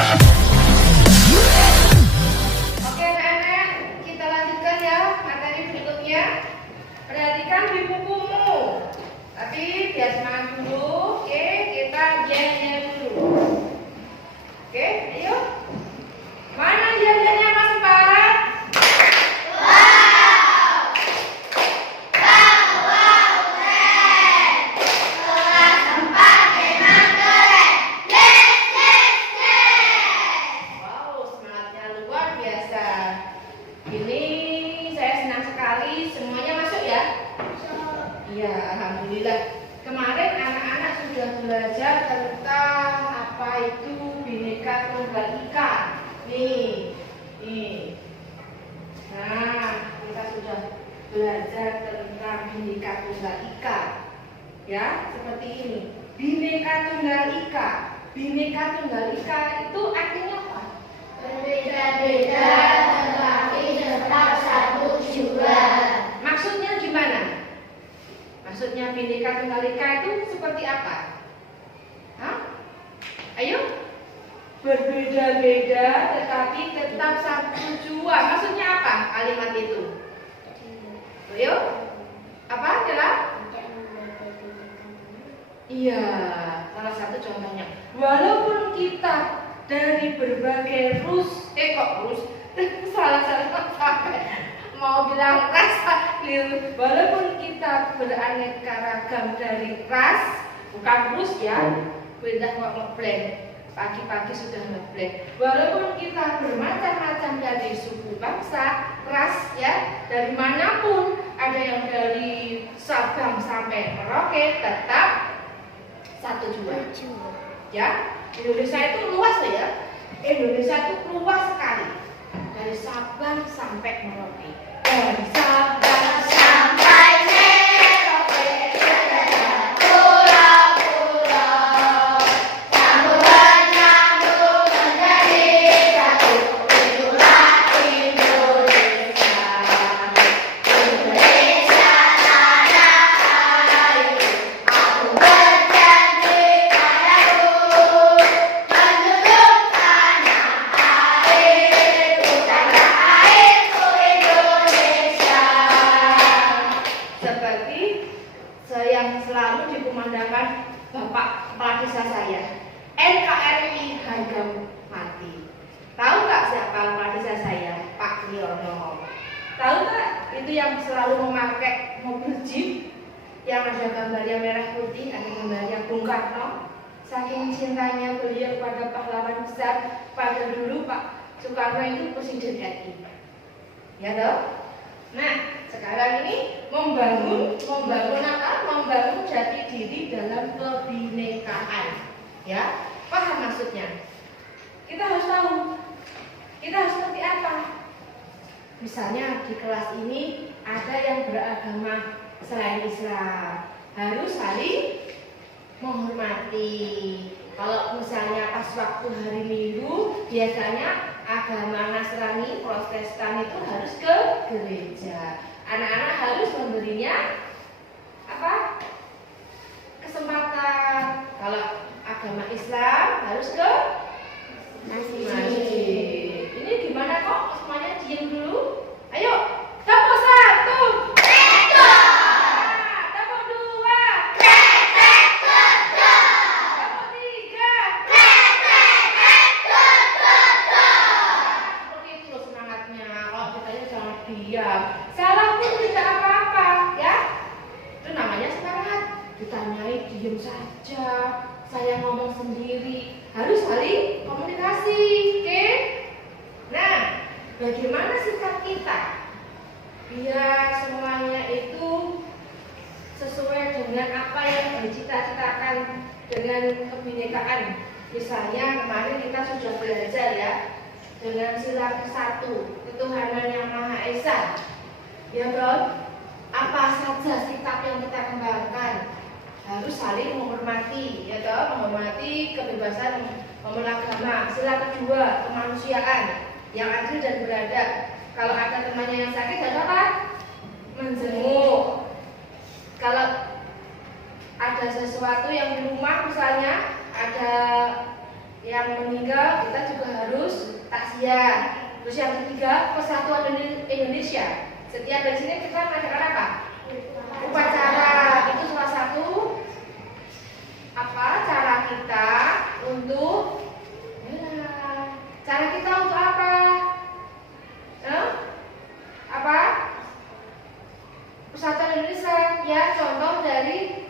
Oke anak-anak, kita lanjutkan ya materi berikutnya. Perhatikan di bukumu. Tapi biar semangat dulu. Oke, kita yel-yel dulu. Oke, ayo. Mana yel-yelnya Mas Empat? Ini saya senang sekali, semuanya masuk ya? Iya, alhamdulillah. Kemarin anak-anak sudah belajar tentang apa itu Bhinneka Tunggal Ika. Nih. Nah, kita sudah belajar tentang Bhinneka Tunggal Ika. Ya, seperti ini. Bhinneka Tunggal Ika. Bhinneka Tunggal Ika itu artinya apa? Berbeda-beda tetapi tetap satu jua. Maksudnya gimana? Maksudnya Bhinneka Tunggal Ika itu seperti apa? Hah? Ayo. Berbeda-beda tetapi tetap satu jua. Maksudnya apa kalimat itu? Ayo. Apa adalah? Iya, salah satu contohnya. Walaupun kita dari berbagai mau bilang ras, walaupun kita beraneka ragam dari ras, bukan rus ya, beda kok ngeblend, pagi-pagi sudah ngeblend. Walaupun kita bermacam-macam dari suku bangsa, ras ya, dari manapun, ada yang dari Sabang sampai Merauke, tetap satu jua. Ya, Indonesia itu luas loh ya. Indonesia itu luas sekali. Dari Sabang sampai Merauke. Dari Sabang sampai Merauke. Pulau-pulau nyambung menjadi satu. Itulah Indonesia. Indonesia tanah air. Aku berjanji padamu menunjuk tanah airku, tanah airku Indonesia. Seperti yang selalu dikumandangkan Bapak Kepala Desa saya, NKRI harga mati. Tahu nggak siapa Kepala Desa saya? Pak Riono. Tahu nggak itu yang selalu memakai mobil jeep yang ada gambarnya merah putih, ada gambarnya Bung Karno. Saking cintanya beliau pada pahlawan besar, pada dulu Pak Soekarno itu Presiden RI. Ya toh? Nah, sekarang ini membangun apa? Membangun jati diri dalam kebinekaan. Ya, paham maksudnya? Kita harus tahu. Kita harus seperti apa? Misalnya di kelas ini ada yang beragama selain Islam, harus saling menghormati. Kalau misalnya pas waktu hari Minggu, biasanya agama Nasrani, Protestan itu harus ke gereja. Anak-anak harus memberinya apa? Kesempatan. Kalau agama Islam harus ke masjid. Ini gimana kok semuanya diam dulu? Ayo, tepuk satu. Tepuk dua. Tepuk tiga. Seperti itu semangatnya. Kalau ditanya jangan diam. Salah pun tidak apa-apa, ya. Itu namanya semangat. Ditanyai diam saja. Saya ngomong sendiri. Harus saling komunikasi, oke? Nah, bagaimana sikap kita biar semuanya itu sesuai dengan apa yang dicita-citakan dengan kebinekaan? Misalnya kemarin kita sudah belajar ya dengan sila ke-1, ketuhanan yang Maha Esa. Ya dong, apa saja sikap yang kita kembangkan? Harus saling menghormati, ya toh, menghormati kebebasan beragama. Sila kedua, kemanusiaan yang adil dan beradab. Kalau ada temannya yang sakit, harus apa? Menjenguk. Kalau ada sesuatu yang di rumah, misalnya ada yang meninggal kita juga harus takziah. Terus yang ketiga, Persatuan Indonesia. Setiap dari sini kita mengadakan apa? Upacara. Itu salah satu cara kita untuk apa? Apa? Persatuan Indonesia. Ya, contoh dari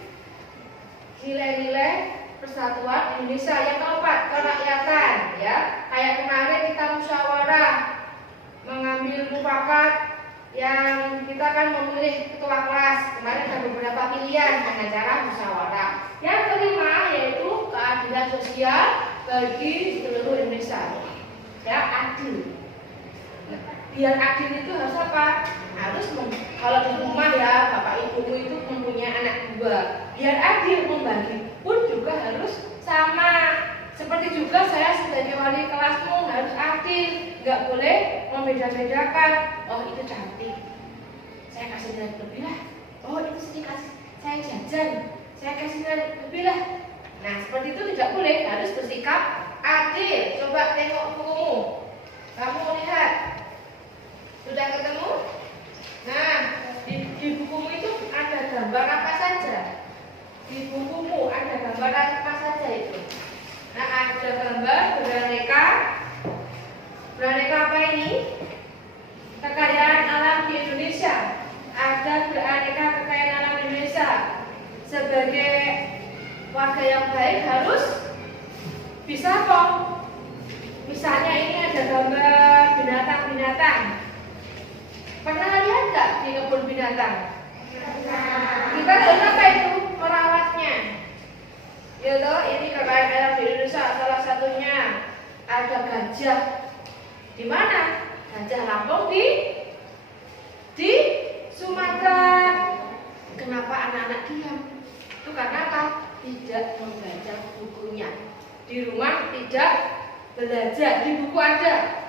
nilai-nilai Persatuan Indonesia. Yang keempat, kerakyatan. Ya, kayak kemarin kita musyawarah mengambil mufakat yang kita kan memilih ketua kelas. Kemarin ada beberapa pilihan dengan cara musyawarah. Yang kelima yaitu keadilan sosial bagi seluruh Indonesia. Ya, adil. Biar adil itu harus apa? Harus kalau di rumah ya bapak ibumu itu mempunyai anak dua. Biar adil membagi pun juga harus sama. Seperti juga saya sebagai wali kelasmu harus adil, nggak boleh membeda-bedakan. Oh itu cantik, saya kasih nilai lebih lah. Oh itu sedikit saya jajan, saya kasih nilai lebih lah. Nah seperti itu tidak boleh, harus bersikap adil. Coba tengok bukumu, kamu lihat, sudah ketemu? Nah di bukumu itu ada gambar apa saja? Di bukumu ada gambar apa saja itu? Nah ada gambar beraneka apa ini? Kekayaan alam di Indonesia. Ada beraneka kekayaan alam di Indonesia. Sebagai warga yang baik harus bisa kok. Misalnya ini ada gambar binatang-binatang. Pernah lihat nggak di kebun binatang? Kita harus apa itu? Merawatnya. Ya toh, ini kekayaan alam di Indonesia. Salah satunya ada gajah. Di mana? Gajah Lampung di Sumatera. Kenapa anak-anak diam? Itu karena apa? Tidak membaca bukunya. Di rumah tidak belajar. Di buku ada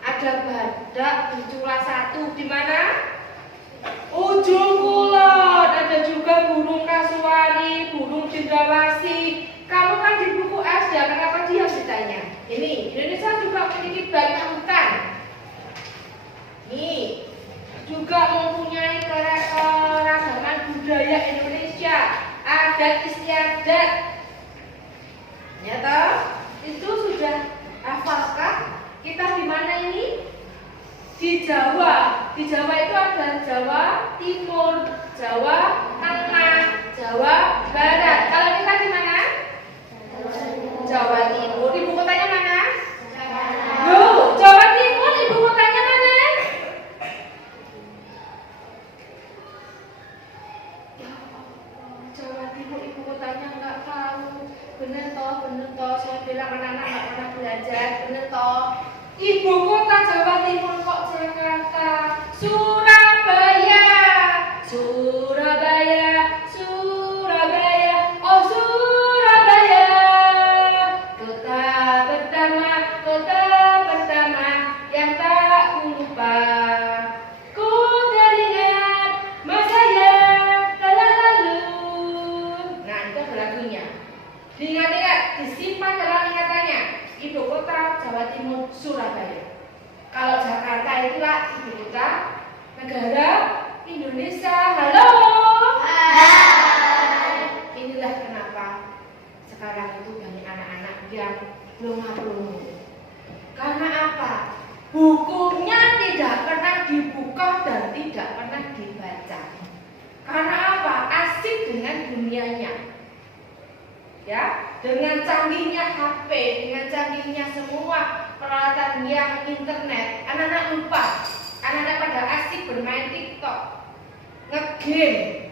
badak bercula satu. Di mana? Ujung Kulon. Ada juga burung kasuari, burung cendrawasih. Kamu kan di buku SD, kenapa dia ditanya? Ini Indonesia juga memiliki banyak hutan. Nih juga mempunyai keragaman budaya Indonesia, adat istiadat. Ya toh? Itu sudah hafalkah? Kita di mana ini? Di Jawa. Di Jawa itu ada Jawa Timur, Jawa Tengah, Jawa Barat. Kalau kita di mana? Jawa Timur. Ibu kotanya mana? Jawa Timur. Ibu kotanya mana? Jawa Timur. Ibu kotanya nggak tahu. Bener toh. Saya bilang anak-anak nggak pernah belajar. Bener toh. Ibu kota Jawa Timur kok Jakarta? Surabaya. Oh Surabaya. Kota pertama yang tak lupa. Ku teringat masa yang telah lalu. Nah itu lagunya. Diingat-ingat, disimpan dalam ingatannya. Ibu kota Jawa Timur Surabaya. Kalau Jakarta itulah ibu kota negara Indonesia. Halo. Hai. Inilah kenapa sekarang itu banyak anak-anak yang belum. Karena apa? Bukunya tidak pernah dibuka dan tidak pernah dibaca. Karena apa? Asik dengan dunianya. Ya, dengan canggihnya HP, dengan canggihnya semua peralatan yang internet, anak-anak lupa. Anak-anak pada asik bermain TikTok, nge-game,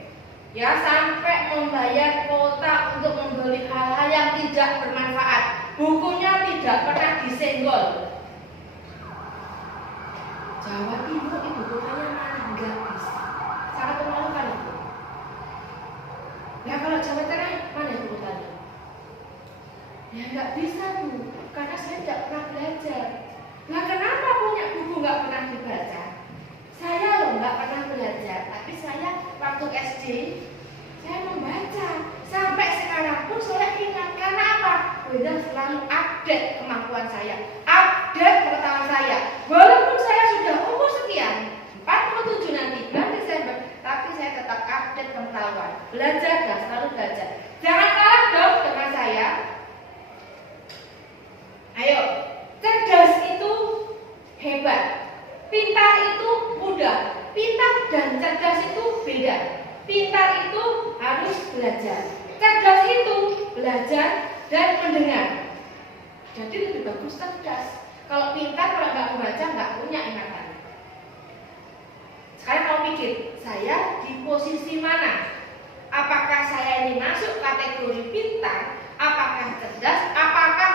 ya sampai membayar kuota untuk membeli hal-hal yang tidak bermanfaat. Bukunya tidak pernah disenggol. Jawa Timur ibu kotanya mana? Enggak bisa. Sangat memalukan itu. Nah kalau Jawa Tengah mana ibu kotanya? Ya nggak bisa Bu, karena saya tidak pernah belajar. Nah kenapa punya buku nggak pernah dibaca? Saya loh nggak pernah belajar, tapi saya waktu SD saya membaca. Sampai sekarang pun saya ingat, karena apa? Beda selalu update kemampuan saya, update pengetahuan saya. Walaupun saya sudah umur sekian, 47 nanti bulan Desember, tapi saya tetap update pengetahuan. Belajar dan selalu belajar. Jangan kalah dong dengan saya. Ayo, cerdas itu hebat, pintar itu mudah. Pintar dan cerdas itu beda. Pintar itu harus belajar, cerdas itu belajar dan mendengar. Jadi lebih bagus cerdas. Kalau pintar, kalau nggak membaca, nggak punya ingatan. Sekarang kamu pikir, saya di posisi mana? Apakah saya ini masuk kategori pintar? Apakah cerdas? Apakah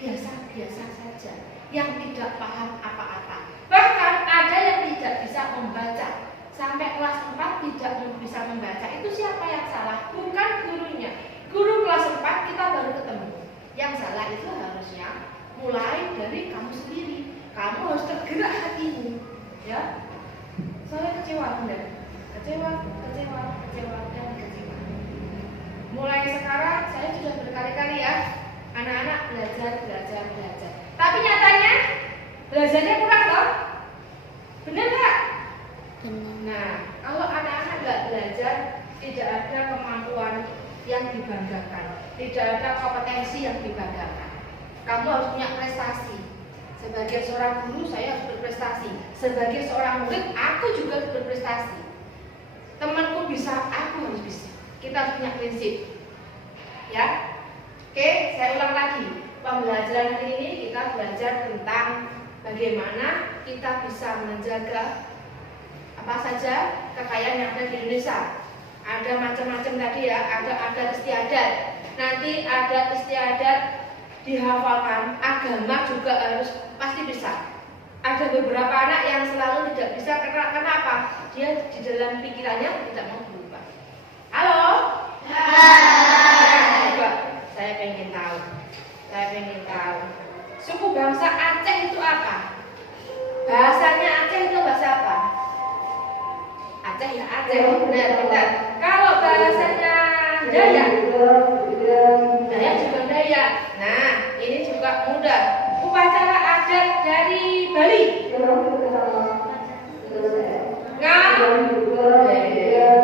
biasa-biasa saja yang tidak paham apa-apa? Bahkan ada yang tidak bisa membaca. Sampai kelas 4 tidak bisa membaca. Itu siapa yang salah? Bukan gurunya. Guru kelas 4 kita baru ketemu. Yang salah itu harusnya mulai dari kamu sendiri. Kamu harus tergerak hatimu, ya. Saya kecewa, benar. Kecewa, dan kecewa. Mulai sekarang saya sudah berkali-kali ya, anak-anak belajar. Tapi nyatanya belajarnya kurang loh. Benar nggak? Nah, kalau anak-anak nggak belajar, tidak ada kemampuan yang dibanggakan, tidak ada kompetensi yang dibanggakan. Kamu harus punya prestasi. Sebagai seorang guru, saya harus berprestasi. Sebagai seorang murid, aku juga harus berprestasi. Temanku bisa, aku harus bisa. Kita harus punya prinsip, ya. Oke, saya ulang lagi. Pembelajaran ini kita belajar tentang bagaimana kita bisa menjaga apa saja kekayaan yang ada di Indonesia. Ada macam-macam tadi ya, ada adat istiadat. Nanti adat istiadat dihafalkan, agama juga harus pasti bisa. Ada beberapa anak yang selalu tidak bisa karena apa? Dia di dalam pikirannya tidak mau berubah. Halo? Coba, saya pengen tahu. Suku bangsa Aceh itu apa? Bahasanya Aceh itu bahasa apa? Aceh ya Aceh, benar. Kalau bahasanya Dayak juga Dayak. Nah, ini juga mudah. Upacara adat dari Bali.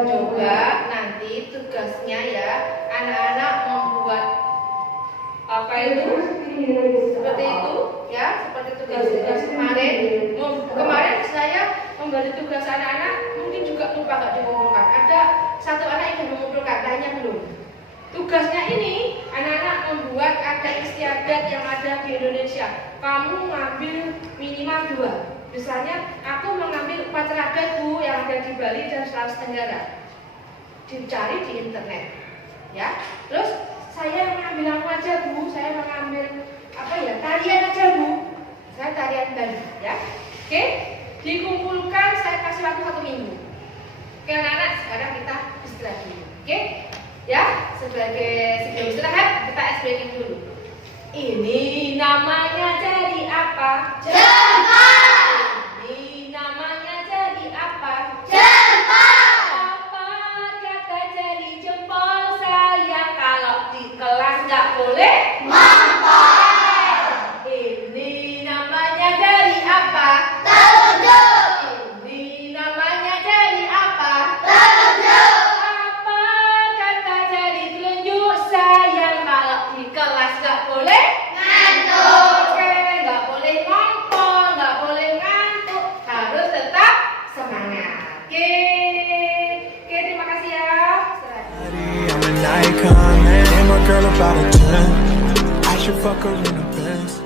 Coba nanti tugasnya ya, anak-anak membuat apa itu? Seperti itu, ya, seperti tugas kemarin. Kemarin saya memberi tugas anak-anak, mungkin juga lupa nggak dikumpulkan. Ada satu anak yang mengumpulkan, lainnya belum. Tugasnya ini, anak-anak membuat adat istiadat yang ada di Indonesia. Kamu ngambil minimal 2. Misalnya, aku mengambil upacara adat Bu yang ada di Bali dan Sulawesi Tenggara. Dicari di internet, ya. Terus saya mengambil apa aja Bu? Saya mengambil tarian aja Bu. Saya tarian Bali, ya. Oke, dikumpulkan. Saya kasih waktu 1 minggu. Oke anak-anak, sekarang kita istirahat dulu. Oke, ya. Sebelum istirahat kita explaining dulu. Ini namanya jadi apa? Jempol. Ini namanya jadi apa? Jempol. Apa kata jadi jempol saya kalau di kelas nggak boleh? Ngompol. Ini namanya jadi apa? Telunjuk. Ini namanya jadi apa? Telunjuk. Apa kata jadi telunjuk sayang kalau di kelas nggak boleh? Ngantuk. Oke, nggak boleh ngompol, nggak boleh ngantuk, harus tetap semangat. Oke, terima kasih ya. I'm an icon, man. Ain't my girl about a 10. I should fuck her in the Benz.